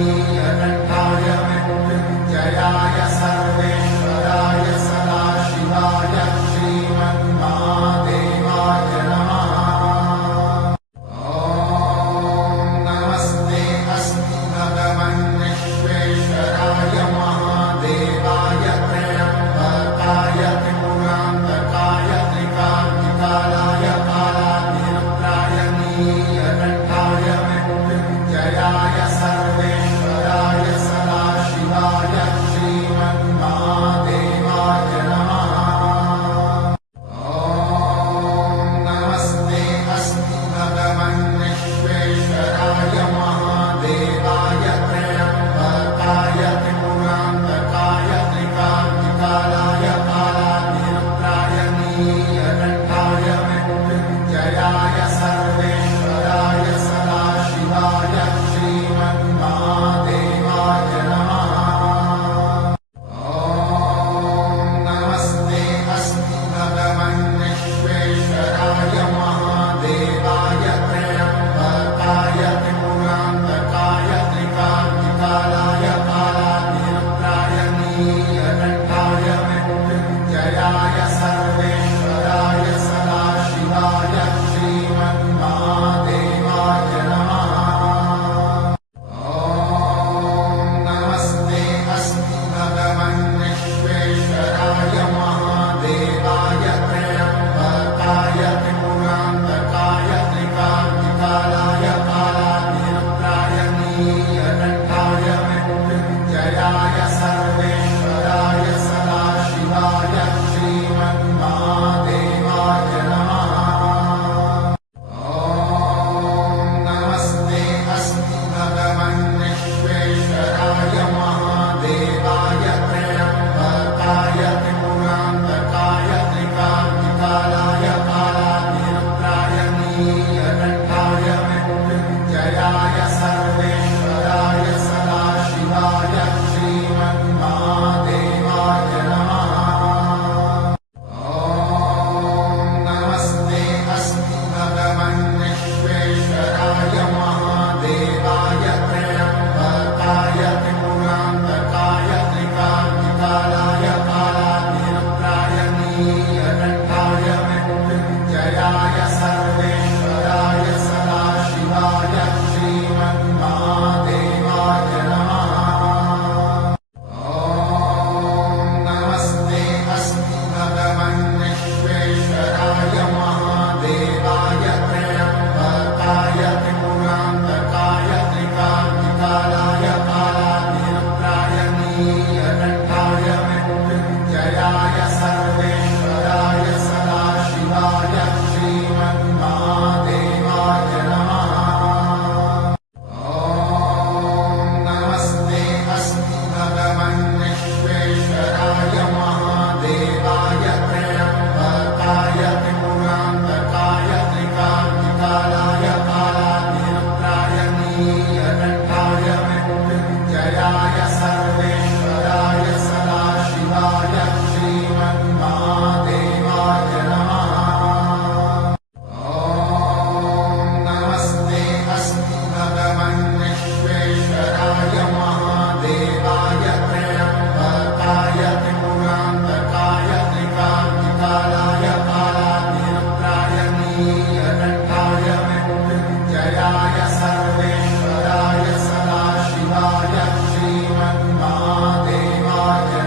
नीलकण्ठाय मृत्युञ्जयाय सर्वेश्वराय सदाशिवाय श्रीमन्महादेवाय नमः। ॐ नमस्ते अस्मि भगवन् विश्वेश्वराय महादेवाय त्र्यम्बकाय त्रिपुरान्तकाय त्रिकाग्निकालाय कालाग्निरुद्राय नीलकण्ठाय मृत्युञ्जयाय सर्वेश्वराय सदाशिवाय श्रीमन्महादेवाय नमः। ॐ नमस्ते अस्मि भगवन् विश्वेश्वराय महादेवाय त्र्यम्बकाय त्रिपुरान्तकाय त्रिकाग्निकालाय कालाग्निरुद्राय नीलकण्ठाय मृत्युञ्जयाय सर्वेश्वराय सदाशिवाय श्रीमन्महादेवाय नमः। ॐ नमस्ते अस्मि भगवन् विश्वेश्वराय महादेवाय त्र्यम्बकाय त्रिपुरान्तकाय त्रिकाग्निकालाय कालाग्निरुद्राय नीलकण्ठाय मृत्युञ्जयाय सर्वेश्वराय सदाशिवाय श्रीमन्महादेवाय नमः। ॐ नमस्ते अस्मि भगवन् विश्वेश्वराय महादेवाय त्र्यम्बकाय त्रिपुरान्तकाय त्रिकाग्निकालाय कालाग्निरुद्राय नीलकण्ठाय मृत्युञ्जयाय सर्वेश्वराय सदाशिवाय श्रीमन्महादेवाय नमः। ॐ नमस्ते अस्मि भगवन् विश्वेश्वराय महादेवाय त्र्यम्बकाय त्रिपुरान्तकाय त्रिकाग्निकालाय कालाग्निरुद्राय नीलकण्ठाय मृत्युञ्जयाय सर्वेश्वराय सदाशिवाय श्रीमन्महादेवाय नमः। ॐ नमस्ते अस्मि भगवन् विश्वेश्वराय महादेवाय त्र्यम्बकाय त्रिपुरान्तकाय त्रिकाग्निकालाय कालाग्निरुद्राय नीलकण्ठाय मृत्युञ्जयाय सर्वेश्वराय सदाशिवाय श्रीमन्महादेवाय नमः। ॐ नमस्ते अस्मि भगवन् विश्वेश्वराय महादेवाय त्र्यम्बकाय त्रिपुरान्तकाय त्रिकाग्निकालाय कालाग्निरुद्राय नीलकण्ठाय मृत्युञ्जयाय सर्वेश्वराय सदाशिवाय श्रीमन्महादेवाय नमः। ॐ नमस्ते अस्मि भगवन् विश्वेश्वराय महादेवाय त्र्यम्बकाय त्रिपुरान्तकाय त्रिकाग्निकालाय कालाग्निरुद्राय नीलकण्ठाय मृत्युञ्जयाय सर्वेश्वराय सदाशिवाय श्रीमन्महादेवाय नमः। ॐ नमस्ते अस्मि भगवन् विश्वेश्वराय महादेवाय त्र्यम्बकाय त्रिपुरान्तकाय त्रिकाग्निकालाय कालाग्निरुद्राय नीलकण्ठाय मृत्युञ्जयाय सर्वेश्वराय सदाशिवाय श्रीमन्महादेवाय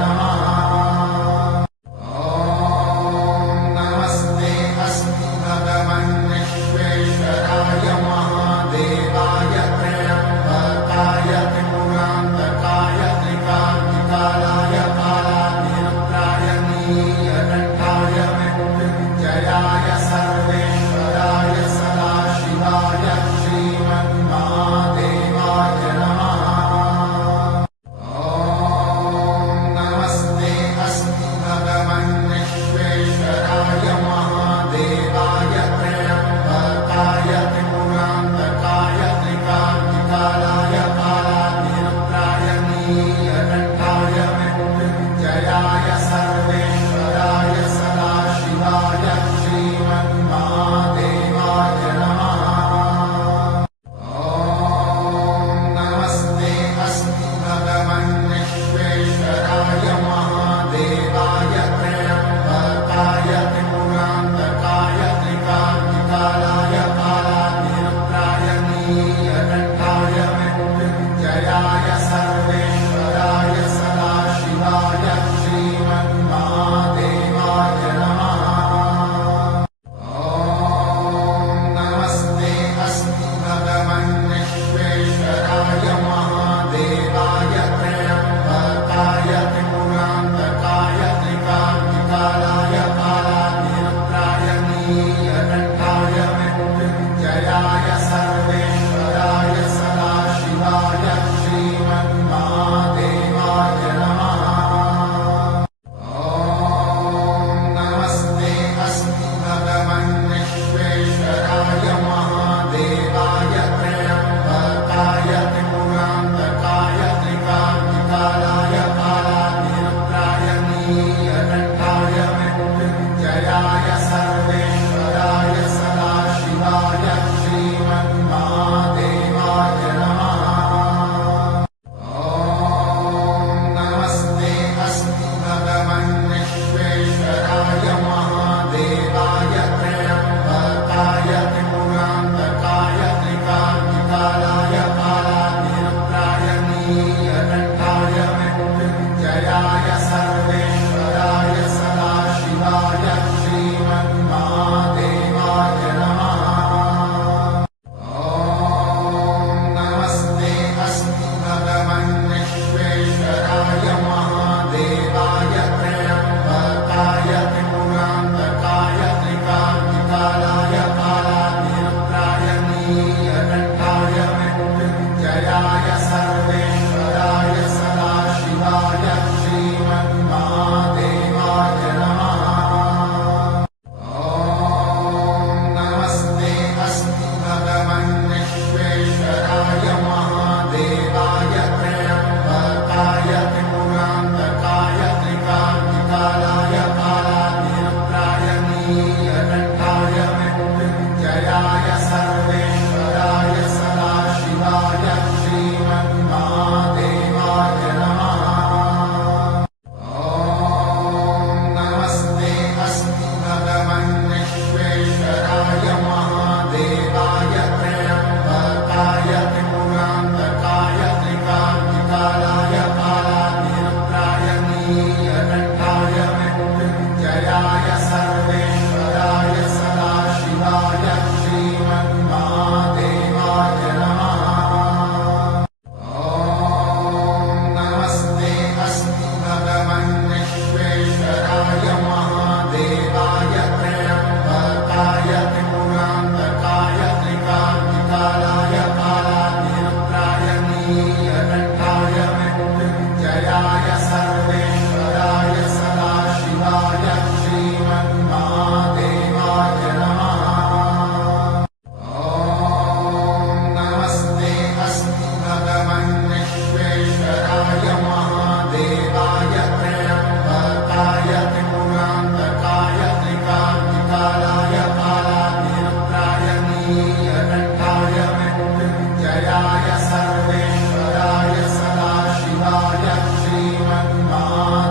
नमः। ॐ नमस्ते अस्मि भगवन् विश्वेश्वराय महादेवाय त्र्यम्बकाय त्रिपुरान्तकाय त्रिकाग्निकालाय कालाग्निरुद्राय नीलकण्ठाय मृत्युञ्जयाय सर्वेश्वराय सदाशिवाय श्रीमन्महादेवाय नमः। ॐ नमस्ते अस्मि भगवन् विश्वेश्वराय महादेवाय त्र्यम्बकाय त्रिपुरान्तकाय त्रिकाग्निकालाय कालाग्निरुद्राय नीलकण्ठाय मृत्युञ्जयाय सर्वेश्वराय सदाशिवाय श्रीमन्महादेवाय नमः। ॐ नमस्ते मृत्युञ्जयाय सर्वेश्वराय सदाशिवाय श्रीमन्महादेवाय नमः। नमस्ते अस्तु भगवन् विश्वेश्वराय महादेवाय त्र्यम्बकाय त्रिपुरान्तकाय त्रिकाग्निकालाय कालाग्निरुद्राय नीलकण्ठाय मृत्युञ्जयाय सर्वेश्वराय सदाशिवाय श्रीमन्महादेवाय नमः। नमस्ते अस्तु भगवन् विश्वेश्वराय महादेवाय त्र्यम्बकाय त्रिपुरान्तकाय त्रिकाग्निकालाय कालाग्निरुद्राय नीलकण्ठाय मृत्युञ्जयाय सर्वेश्वराय सदाशिवाय श्रीमन्महादेवाय नमः। नमस्ते अस्तु भगवन् विश्वेश्वराय महादेवाय त्र्यम्बकाय त्रिपुरान्तकाय त्रिकाग्निकालाय कालाग्निरुद्राय नीलकण्ठाय मृत्युञ्जयाय सर्वेश्वराय सदाशिवाय श्रीमन्महादेवाय नमः। नमस्ते अस्तु भगवन् विश्वेश्वराय महादेवाय त्र्यम्बकाय त्रिपुरान्तकाय त्रिकाग्निकालाय कालाग्निरुद्राय नीलकण्ठाय मृत्युञ्जयाय सर्वेश्वराय सदाशिवाय श्रीमन्महादेवाय नमः। नमस्ते अस्तु भगवन् विश्वेश्वराय महादेवाय त्र्यम्बकाय त्रिपुरान्तकाय त्रिकाग्निकालाय कालाग्निरुद्राय नीलकण्ठाय मृत्युञ्जयाय सर्वेश्वराय सदाशिवाय श्रीमन्महादेवाय नमः। नमस्ते अस्तु भगवन् विश्वेश्वराय महादेवाय त्र्यम्बकाय त्रिपुरान्तकाय त्रिकाग्निकालाय कालाग्निरुद्राय नीलकण्ठाय मृत्युञ्जयाय सर्वेश्वराय सदाशिवाय श्रीमन्महादेवाय नमः। नमस्ते अस्तु भगवन् विश्वेश्वराय महादेवाय त्र्यम्बकाय त्रिपुरान्तकाय त्रिकाग्निकालाय कालाग्निरुद्राय नीलकण्ठाय मृत्युञ्जयाय सर्वेश्वराय सदाशिवाय श्रीमन्महादेवाय नमः। नमस्ते अस्तु भगवन् विश्वेश्वराय महादेवाय त्र्यम्बकाय त्रिपुरान्तकाय त्रिकाग्निकालाय कालाग्निरुद्राय नीलकण्ठाय मृत्युञ्जयाय सर्वेश्वराय सदाशिवाय श्रीमन्महादेवाय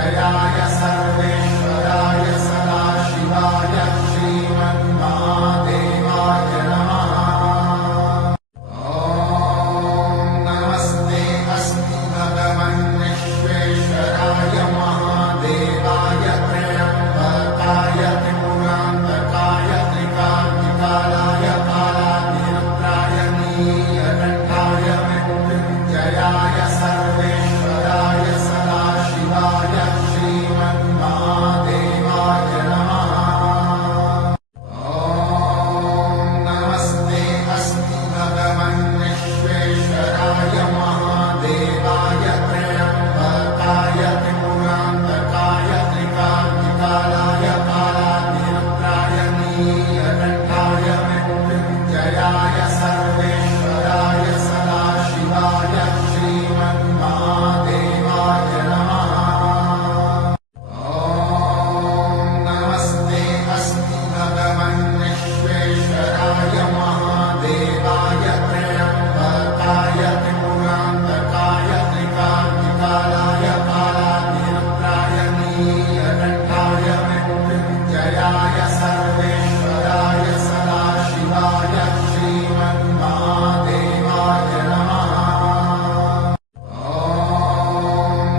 मृत्युञ्जयाय सर्वेश्वराय सदाशिवाय श्रीमन्महादेवाय नमः। ॐ नमस्ते अस्तु भगवन् विश्वेश्वराय महादेवाय त्र्यम्बकाय त्रिपुरान्तकाय त्रिकाग्निकालाय कालाग्निरुद्राय नीलकण्ठाय मृत्युञ्जयाय सर्वेश्वराय सदाशिवाय श्रीमन्महादेवाय नमः। ॐ नमस्ते अस्तु भगवन् विश्वेश्वराय महादेवाय त्र्यम्बकाय त्रिपुरान्तकाय त्रिकाग्निकालाय कालाग्निरुद्राय नीलकण्ठाय मृत्युञ्जयाय सर्वेश्वराय सदाशिवाय श्रीमन्महादेवाय नमः। ॐ नमस्ते अस्तु भगवन् विश्वेश्वराय महादेवाय त्र्यम्बकाय त्रिपुरान्तकाय त्रिकाग्निकालाय कालाग्निरुद्राय नीलकण्ठाय मृत्युञ्जयाय सर्वेश्वराय सदाशिवाय श्रीमन्महादेवाय नमः। ॐ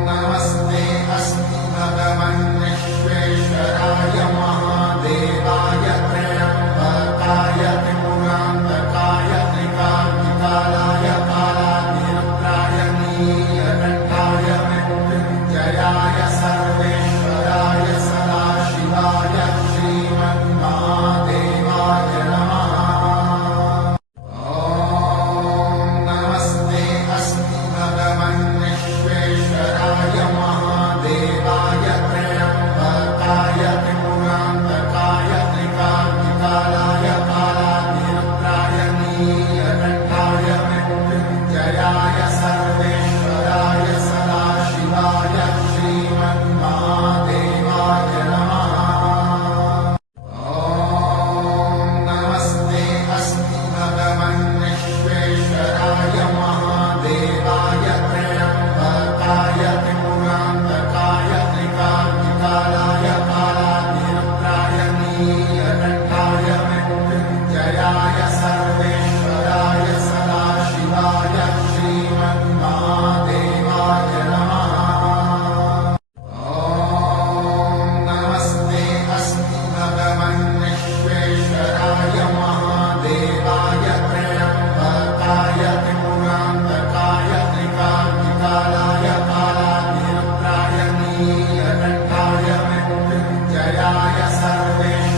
नमस्ते अस्तु भगवन् विश्वेश्वराय महादेवाय त्र्यम्बकाय त्रिपुरान्तकाय त्रिकाग्निकालाय कालाग्निरुद्राय नीलकण्ठाय मृत्युञ्जयाय सर्वेश्वराय सदाशिवाय श्रीमन्महादेवाय नमः। ॐ नमस्ते अस्तु भगवन् विश्वेश्वराय महादेवाय त्र्यम्बकाय त्रिपुरान्तकाय त्रिकाग्निकालाय कालाग्निरुद्राय नीलकण्ठाय मृत्युञ्जयाय सर्वेश्वराय सदाशिवाय श्रीमन्महादेवाय नमः। ॐ नमस्ते अस्तु भगवन् विश्वेश्वराय महादेवाय त्र्यम्बकाय त्रिपुरान्तकाय त्रिकाग्निकालाय कालाग्निरुद्राय नीलकण्ठाय मृत्युञ्जयाय सर्वेश्वराय सदाशिवाय श्रीमन्महादेवाय नमः। ॐ नमस्ते अस्तु भगवन् विश्वेश्वराय महादेवाय त्र्यम्बकाय त्रिपुरान्तकाय त्रिकाग्निकालाय कालाग्निरुद्राय नीलकण्ठाय मृत्युञ्जयाय सर्वेश्वराय